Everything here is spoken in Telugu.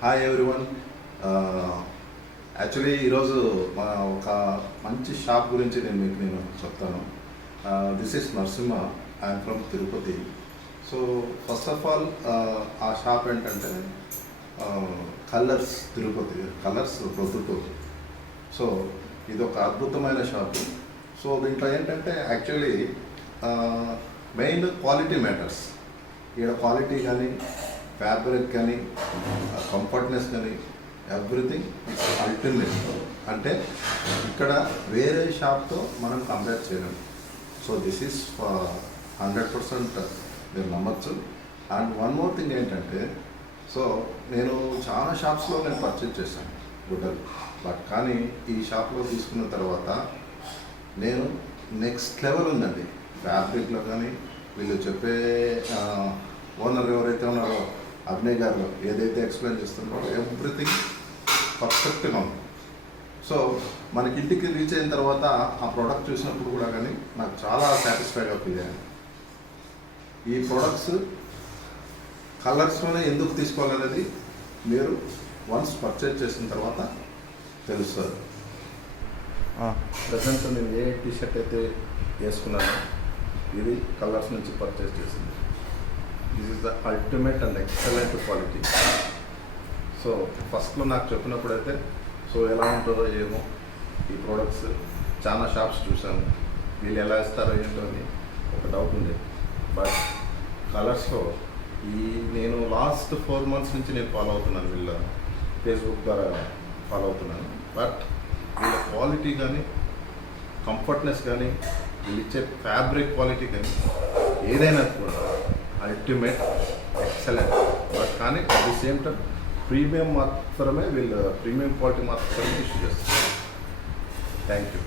Hi everyone. యాక్చువల్లీ ఈరోజు మా ఒక మంచి షాప్ గురించి నేను చెప్తాను. This is Narasimha. I'm from Tirupati. So first of all ఆ షాప్ ఏంటంటే colours Tirupati, colours Proddatur. So ఇది ఒక అద్భుతమైన షాపు. సో దీంట్లో ఏంటంటే యాక్చువల్లీ మెయిన్ క్వాలిటీ మ్యాటర్స్. ఇక్కడ క్వాలిటీ కానీ, ఫ్యాబ్రిక్ కానీ, కంఫర్ట్నెస్ కానీ, ఎవ్రీథింగ్ ఇట్స్ అల్టిమేట్. అంటే ఇక్కడ వేరే షాప్తో మనం కంపేర్ చేయలేము. సో దిస్ ఈస్ 100% మీరు నమ్మచ్చు. అండ్ వన్ మోర్ థింగ్ ఏంటంటే, సో నేను చాలా షాప్స్లో పర్చేజ్ చేశాను గుడ్డలు, బట్ కానీ ఈ షాప్లో తీసుకున్న తర్వాత నేను నెక్స్ట్ లెవెల్ ఉందండి ఫ్యాబ్రిక్లో కానీ. వీళ్ళు చెప్పే ఓనర్ ఎవరైతే ఉన్నారో అభినయ్ గారు ఏదైతే ఎక్స్ప్లెయిన్ చేస్తున్నారో ఎవ్రీథింగ్ పర్ఫెక్ట్గా ఉంది. సో మనకి ఇంటికి రీచ్ అయిన తర్వాత ఆ ప్రోడక్ట్ చూసినప్పుడు కూడా కానీ నాకు చాలా సాటిస్ఫైగా ఫీల్ అయ్యాను. ఈ ప్రోడక్ట్స్ కలర్స్లోనే ఎందుకు తీసుకోవాలనేది మీరు వన్స్ పర్చేజ్ చేసిన తర్వాత తెలుస్తుంది. ప్రజెంట్ నేను ఏ టీషర్ట్ అయితే వేసుకున్నానో ఇది కలర్స్ నుంచి పర్చేజ్ చేసింది. This is the ultimate and excellent quality. So ఫస్ట్లో నాకు చెప్పినప్పుడైతే సో ఎలా ఉంటుందో ఏమో ఈ ప్రోడక్ట్స్, చాలా షాప్స్ చూశాను, వీళ్ళు ఎలా ఇస్తారో ఏంటో అని ఒక డౌట్ ఉంది. బట్ కలర్స్లో నేను లాస్ట్ 4 months నుంచి నేను ఫాలో అవుతున్నాను, వీళ్ళ ఫేస్బుక్ ద్వారా ఫాలో అవుతున్నాను. బట్ వీళ్ళ క్వాలిటీ కానీ, కంఫర్ట్నెస్ కానీ, వీళ్ళు ఇచ్చే ఫ్యాబ్రిక్ క్వాలిటీ కానీ ఏదైనా కూడా అల్టిమేట్, ఎక్సలెంట్. బట్ కానీ at the same time premium మాత్రమే, వీళ్ళు ప్రీమియం క్వాలిటీ మాత్రమే ఇష్యూ చేస్తారు. Thank you.